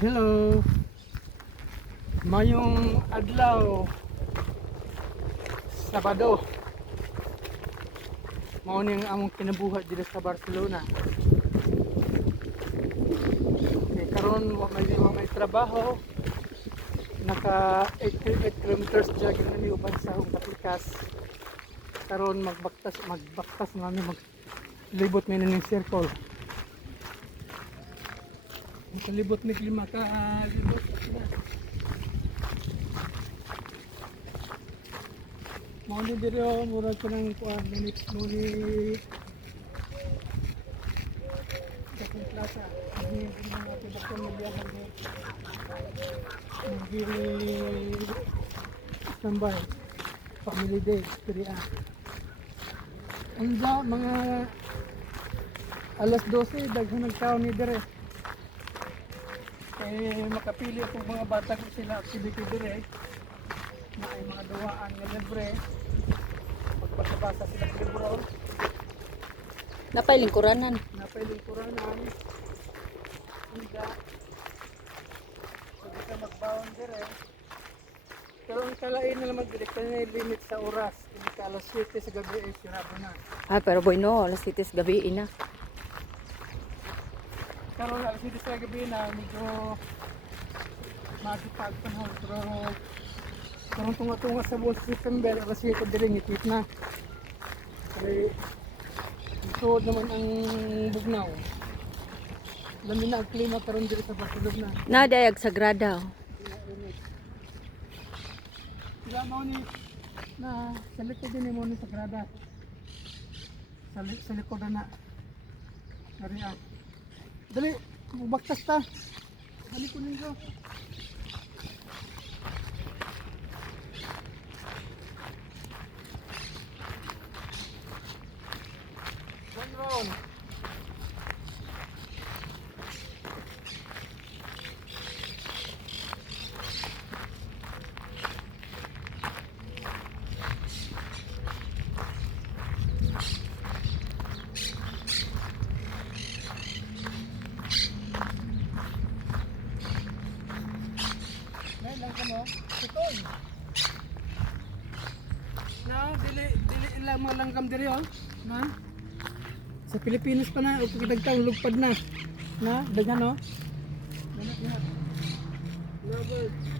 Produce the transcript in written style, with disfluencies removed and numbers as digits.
Hello. Mayong adlaw Sabado. Mao ning among kinabuhat dito sa Barcelona. Okay, karon wa may trabaho. Naka 88 kilometers jogging nami uban sa akong kapikas. Karon magbaktas nami maglibot mi ning circle. Makalibot mi 5 ka libot na. Mau ni diri murag ko nang kuan minutes mo ni Kapin Plaza. Ini mga pinakon mo biyahan ni Gili Tambay Family Day diri Anja mga alas 12 daghan nagtaon ni dire. Makapili akong mga bata kung sila activity dire na ay mga duwaan nga libre magbasa-basa sila ng libro Napay lingkuranan. Hindi pwede ka magbaon dire pero ang kalain na naman dire ka na limit sa oras hindi ka alas 7 sa gabi ay sirado na Pero boy no, alas 7 gabi ina. pero alas 7 sa gabi na medyo magipag panahon pero karong tunga-tunga sa buwan sa September alas 7 dire ngitip na kaya isuod naman ang bugnaw lamin na ang klima karon dire sa Barcelona Nadayag sagrada. sila mo ni na sa likod din mo ni Sagrada sa likod na nariya dali magbaktas ta dali ko ninyo one round lang kamo tuton na dili lang malanggam diri na sa Pilipinas pa na o pagdagtang lugpad na daghan no lahat lovers